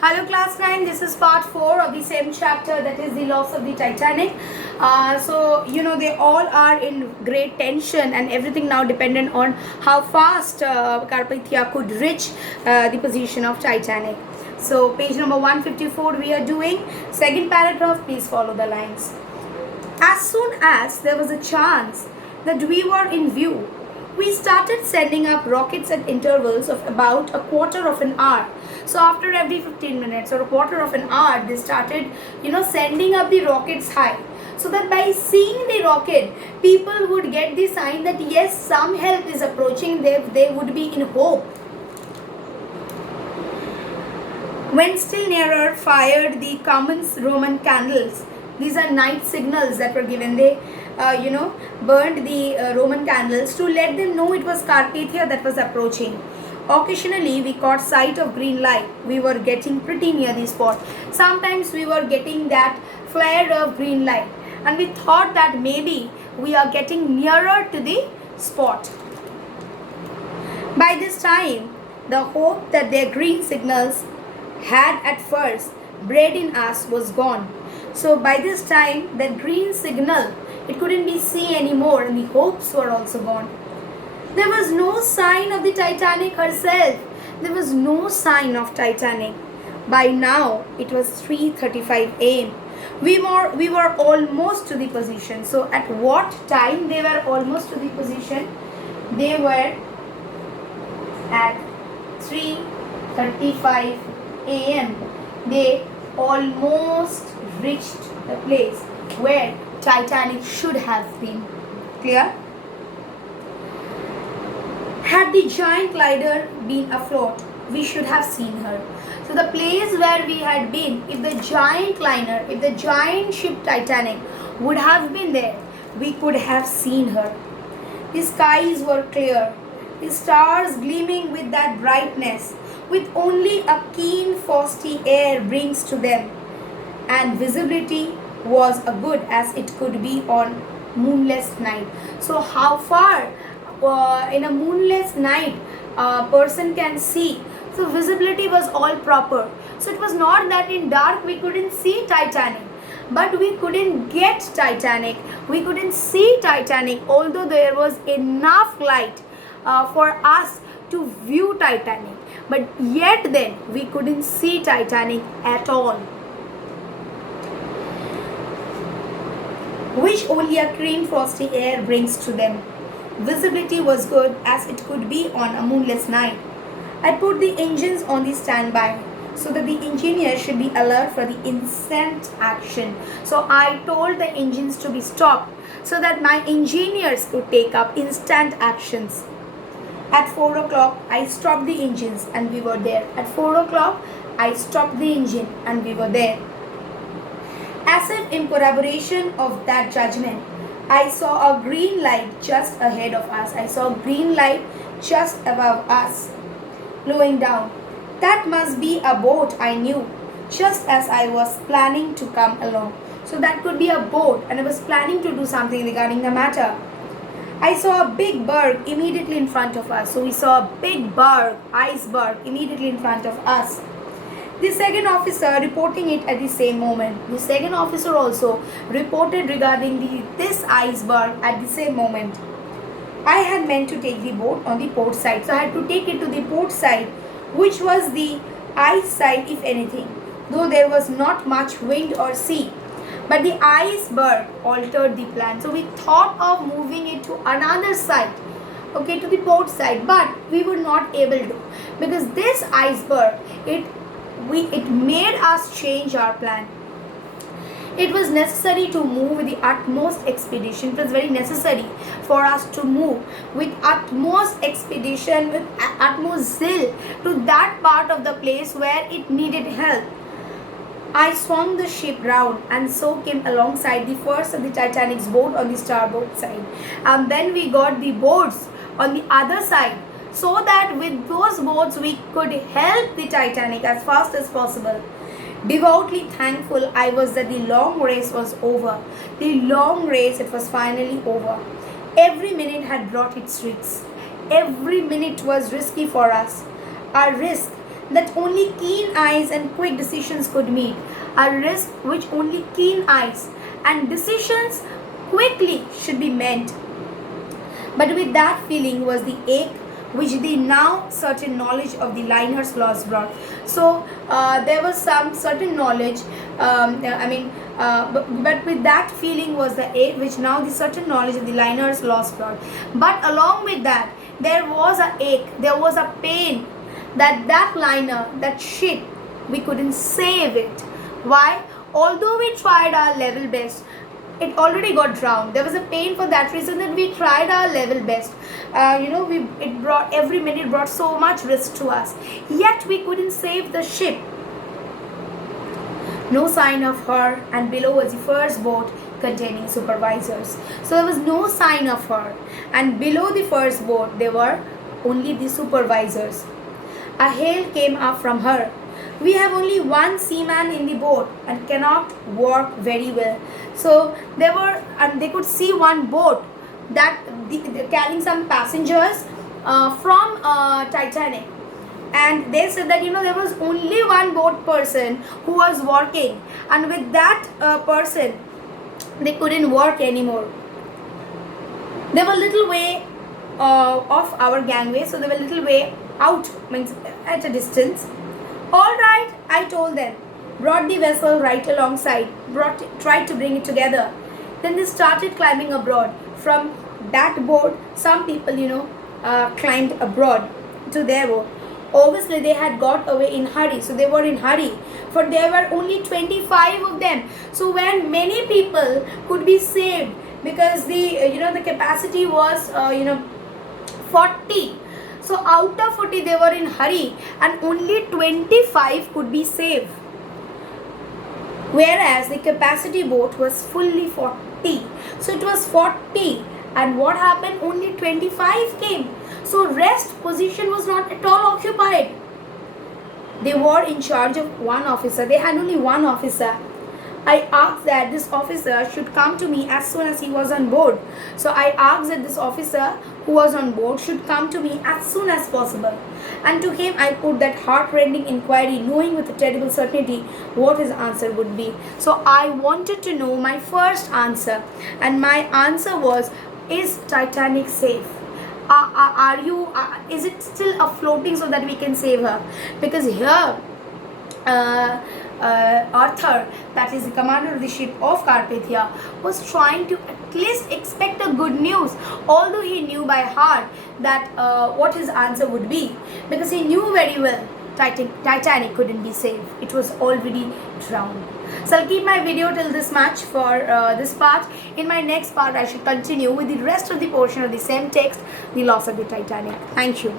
Hello class 9, this is part 4 of the same chapter, that is the loss of the Titanic. They all are in great tension and everything now dependent on how fast Carpathia could reach the position of Titanic. So page number 154 we are doing. Second paragraph, please follow the lines. As soon as there was a chance that we were in view, we started sending up rockets at intervals of about a quarter of an hour. So after every 15 minutes or a quarter of an hour, they started, sending up the rockets high. So that by seeing the rocket, people would get the sign that yes, some help is approaching, they would be in hope. When still nearer, fired the commons Roman candles. These are night signals that were given. They, burned the Roman candles to let them know it was Carpathia that was approaching. Occasionally, we caught sight of green light. We were getting pretty near the spot. Sometimes we were getting that flare of green light. And we thought that maybe we are getting nearer to the spot. By this time, the hope that their green signals had at first bred in us was gone. So by this time, that green signal, it couldn't be seen anymore and the hopes were also gone. There was no sign of the Titanic herself. There was no sign of Titanic. By now, it was 3:35 a.m. We were almost to the position. So at what time they were almost to the position? They were at 3:35 a.m. They almost reached the place where Titanic should have been. Clear? Had the giant glider been afloat, we should have seen her. So the place where we had been, if the giant liner, if the giant ship Titanic would have been there, we could have seen her. The skies were clear, the stars gleaming with that brightness, with only a keen frosty air brings to them, and visibility was as good as it could be on moonless night. So how far in a moonless night a person can see? So visibility was all proper. So it was not that in dark we couldn't see Titanic, but we couldn't get Titanic. We couldn't see Titanic, although there was enough light for us to view Titanic. But yet then we couldn't see Titanic at all, which only a clean frosty air brings to them. Visibility was good as it could be on a moonless night. I put the engines on the standby so that the engineer should be alert for the instant action. So I told the engines to be stopped so that my engineers could take up instant actions. At 4 o'clock, I stopped the engines and we were there. At 4 o'clock, I stopped the engine and we were there. As if in corroboration of that judgment, I saw a green light just ahead of us. I saw green light just above us, glowing down. That must be a boat, I knew, just as I was planning to come along. So that could be a boat and I was planning to do something regarding the matter. I saw a big berg immediately in front of us. So we saw a big berg, iceberg, immediately in front of us. The second officer reporting it at the same moment. The second officer also reported regarding this iceberg at the same moment. I had meant to take the boat on the port side. So I had to take it to the port side, which was the ice side if anything, though there was not much wind or sea. But the iceberg altered the plan. So we thought of moving it to another side, okay, to the port side, but we were not able to, because this iceberg, it made us change our plan. It was necessary to move with the utmost expedition. It was very necessary for us to move with utmost expedition, with utmost zeal to that part of the place where it needed help. I swung the ship round and so came alongside the first of the Titanic's boat on the starboard side. And then we got the boats on the other side, so that with those boats we could help the Titanic as fast as possible. Devoutly thankful I was that the long race was over. The long race, it was finally over. Every minute had brought its risks. Every minute was risky for us. Our risk that only keen eyes and quick decisions could meet, a risk which only keen eyes and decisions quickly should be met. But with that feeling was the ache which the now certain knowledge of the Liner's loss brought. So there was some certain knowledge, but with that feeling was the ache which now the certain knowledge of the Liner's loss brought. But along with that, there was a ache, there was a pain that liner, that ship, we couldn't save it. Why? Although we tried our level best, it already got drowned. There was a pain for that reason that we tried our level best. It brought every minute brought so much risk to us. Yet we couldn't save the ship. No sign of her, and below was the first boat containing supervisors. So there was no sign of her, and below the first boat there were only the supervisors. A hail came up from her. We have only one seaman in the boat and cannot work very well. So they could see one boat that carrying some passengers from Titanic, and they said that there was only one boat person who was working, and with that person they couldn't work anymore. They were little way off our gangway, so they were little way out, means at a distance. All right, I told them, brought the vessel right alongside, tried to bring it together. Then they started climbing abroad. From that boat, some people, climbed abroad to their boat. Obviously, they had got away in hurry, so they were in hurry. For there were only 25 of them. So when many people could be saved, because the capacity was 40. So out of 40 they were in hurry, and only 25 could be saved. Whereas the capacity boat was fully 40. So it was 40, and what happened? Only 25 came. So rest position was not at all occupied. They were in charge of one officer. They had only one officer. I asked that this officer should come to me as soon as he was on board. So I asked that this officer who was on board should come to me as soon as possible. And to him I put that heart-rending inquiry, knowing with a terrible certainty what his answer would be. So I wanted to know my first answer, and my answer was, is Titanic safe? Is it still floating so that we can save her? Because here Arthur, that is the commander of the ship of Carpathia, was trying to at least expect a good news, although he knew by heart that what his answer would be, because he knew very well Titanic couldn't be saved. It was already drowned. So I'll keep my video till this much for this part. In my next part, I should continue with the rest of the portion of the same text, the loss of the Titanic. Thank you.